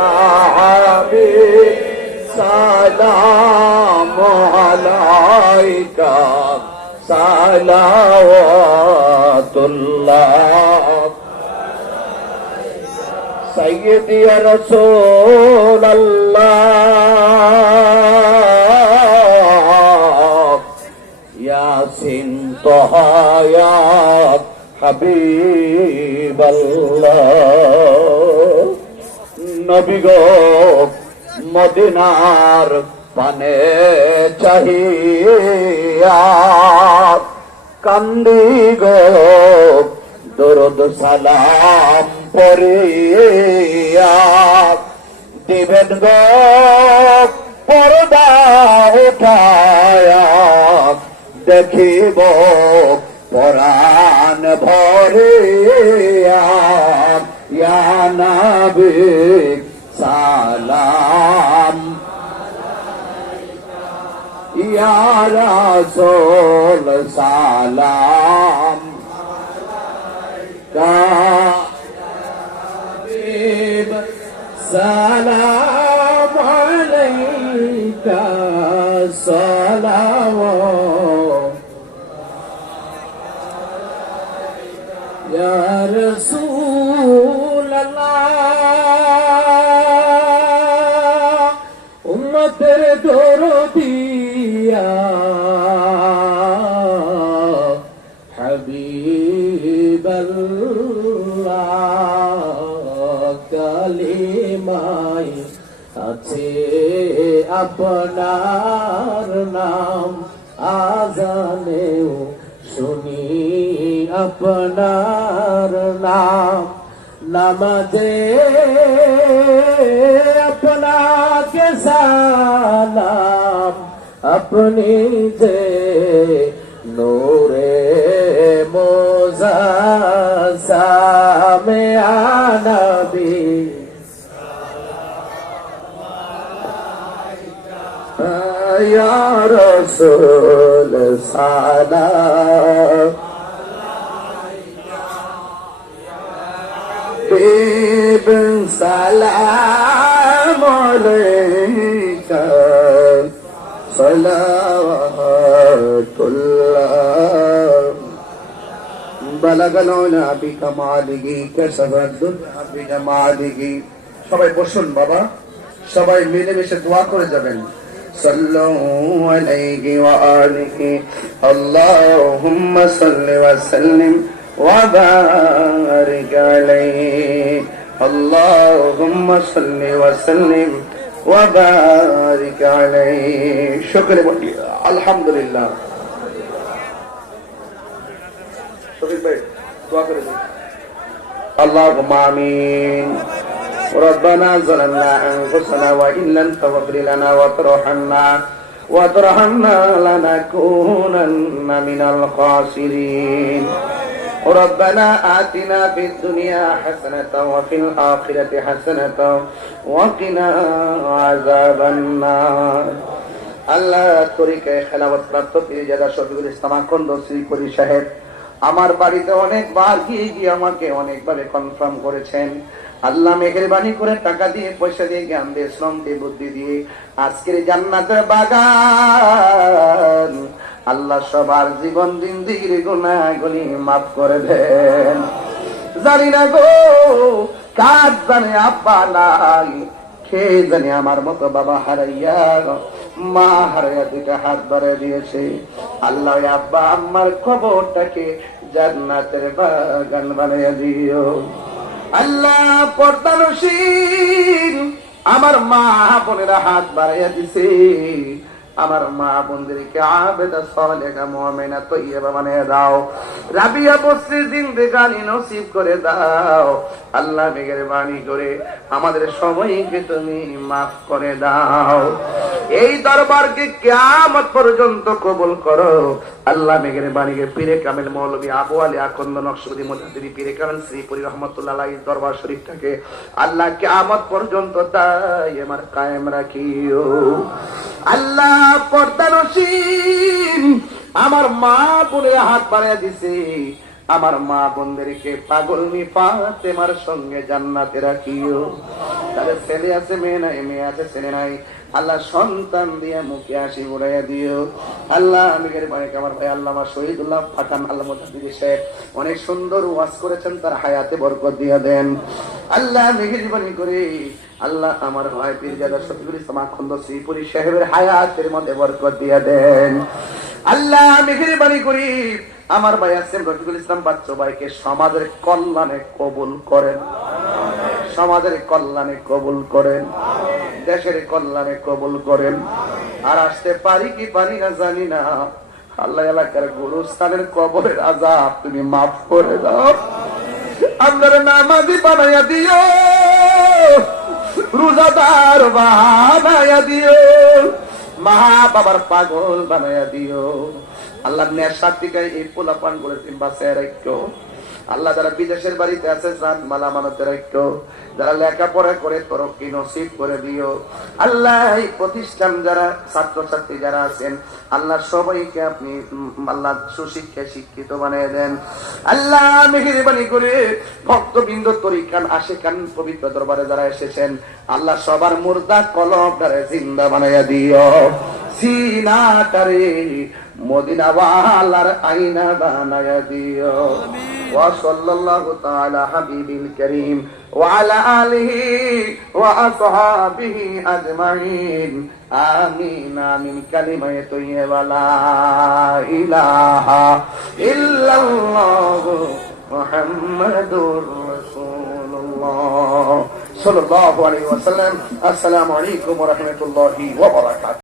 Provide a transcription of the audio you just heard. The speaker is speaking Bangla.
ইয়া হাবিব সালাম আলাইকা সালাওয়াতুল্লাহ সাইয়্যিদি ইয়া রাসূলুল্লাহ ইয়াসিন তাহা ইয়া হাবিবাল্লাহ নবী গো মদিনার পানে চাহিয়া কান্দি গো দরুদ সালাম পড়িয়া দিবেন গো পর্দা উঠায়া দেখিব পরাণ ভরিয়া ইয়া নবী সালাম ইয়া রাসূল সালাম হাবিব সালাম আলাইকা সালাওয়াত ইয়া রাসূলুল্লাহ উম্মতের দরদিয়া হাবিবাল্লাহ কালিমায় আছে আপনার নাম আজানেও শুনি আপনার নাম নামাজে আপনাকে সালাম আপনি যে নূরে মুজাসসামে আনবী ইয়া রাসূল সালাম ইবন সালাম আলাইকা সালাওয়াতুল্লাহ বালাগাল উলা বিকামালিহি কাসাবাদ দুনিয়া বিজামালিহি সবাই বসুন বাবা সবাই মিলেমিশে দোয়া করে যাবেন সাল্লাল্লাহু আলাইহি ওয়া আলিহি আল্লাহুম্মা সাল্লি ওয়া সাল্লিম ওয়া বারিক আলাইহি আল্লাহুম্মা সাল্লি ওয়া সাল্লিম ওয়া বারিক আলাইহি শুকরে বলি আলহামদুলিল্লাহ শফিক ভাই দোয়া করে দিন আল্লাহুম্মা আমিন ربنا ظلمنا أنفسنا وإن لم تغفر لنا وترحمنا لنكونن من الخاسرين ربنا آتنا في الدنيا حسنة وفي الآخرة حسنة وقنا عذاب النار আল্লাহ তরিকায় খেলাফত প্রাপ্ত পীরজাদা শফিকুল ইসলাম আকন্দ শ্রীপুরি সাহেব আমার বাড়িতে অনেকবার গিয়ে আমাকে অনেকভাবে কনফার্ম করেছেন আল্লাহ মেহেরবানি করে টাকা দিয়ে পয়সা দিয়ে জ্ঞান দিয়ে শ্রম দিয়ে বুদ্ধি দিয়ে আজকের জান্নাতের বাগান আল্লাহ সবার জীবন জিন্দেগির গুনাহগুলি মাফ করে দেন জানি না গো কার জানে আব্বা নাই কে জানে আমার মতো বাবা হারাইয়া মা হারাইয়া দুইটা হাত ধরে দিয়েছে আল্লাহ আব্বা আম্মার খবরটাকে জান্নাতের বাগান বানাইয়া দিও আল্লাহ পর্দানসীন আমার মা বোনেরা হাত বাড়াইয়া দিছে আমার মা বোনদেরকে আবেদা সালেহা মুমিনা তয়্যিবা বানিয়ে দাও রাবিয়া বসরির জিন্দেগানি নসিব করে দাও আল্লাহ মেহেরবানি করে আমাদের সময়কে তুমি মাফ করে দাও এই দরবারকে কিয়ামত পর্যন্ত কবুল করো আল্লাহ মেহেরবানি করে পীরে কামেল মৌলভী আবু আলী আকন্দ নকশবন্দি মুজাদ্দিদি পীরে কামেল শ্রীপুরি রহমাতুল্লাহ আলাইহি দরবার শরীফটাকে আল্লাহ কিয়ামত পর্যন্ত তাই আমার কায়েম রাখিও আল্লাহ পর্দানসীন আমার মা বলে হাত বাড়াইয়া দিছে আমার মা বোনদেরকে পাগলনি ফাতেমার সঙ্গে জান্নাতে রাখিও। তাদের ছেলে আছে মেয়ে নাই, মেয়ে আছে ছেলে নাই, আল্লাহ সন্তান দিয়ে মুখে হাসি উড়াইয়া দিও। আল্লাহ আমিরের ভাইকে আমার ভাই আল্লামা শহীদুল্লাহ পাঠান আল্লাহ মুহাদ্দিস সাহেব অনেক সুন্দর ওয়াজ করেছেন, তার হায়াতে বরকত দিয়ে দেন আল্লাহ। মেহেরবানি করে আল্লাহ আমার ভাই পীরজাদা শফিকুল ইসলাম আখন্দ শ্রীপুরী সাহেবের হায়াতের মধ্যে বরকত দিয়ে দেন আল্লাহ। মেহেরবানি করি আমার ভাই আছেন রফিকুল ইসলাম বাচ্চু ভাইকে সমাজের কল্যাণে কবুল করেন, সমাজের কল্যাণে কবুল করেন, দেশের কল্যাণে কবুল করেন। আর আসতে পারি কি পারি না জানি না, আল্লাহ এলাকার গুরুস্থানের কবরের আযাব তুমি মাফ করে দাও। আপনার নামাজি বানাইয়া দিও, রোজাদার বানাইয়া দিও, মা বাবার পাগল বানাইয়া দিও আল্লাহ। নেশার দিকে এই পোলাপান করে তুমি বাঁচায় রাখো আল্লাহ। যারা বিদেশের বাড়িতে আছে জান মালা মানতে রাখো, যারা লেখাপড়া করে তরক্কি নসিব করে দিও আল্লাহ। এই প্রতিষ্ঠান যারা ছাত্রছাত্রী যারা আছেন আল্লাহ সবাইকে আপনি আল্লাহ সুশিক্ষায় শিক্ষিত বানিয়ে দেন আল্লাহ। মেহেরবানি করে ভক্তবৃন্দ তরিকান আশিকান পবিত্র দরবারে যারা এসেছেন আল্লাহ সবার মুর্দা কলবটারে জিন্দা বানাইয়া দিও, সিনাটারে মদিনা ওয়ালার আয়না বানাইয়া দিও। ওয়া সাল্লাল্লাহু তাআলা হাবিবিল কারীম ওয়া আলা আলিহি ওয়া আসহাবিহি আজমাইন আমিন আমিন। কালিমায়ে তাইয়্যিবা লা ইলাহা ইল্লাল্লাহ মুহাম্মাদুর রাসূলুল্লাহ সাল্লাল্লাহু আলাইহি ওয়াসাল্লাম। আসসালামু আলাইকুম ওয়া রাহমাতুল্লাহি ওয়া বারাকাতুহু।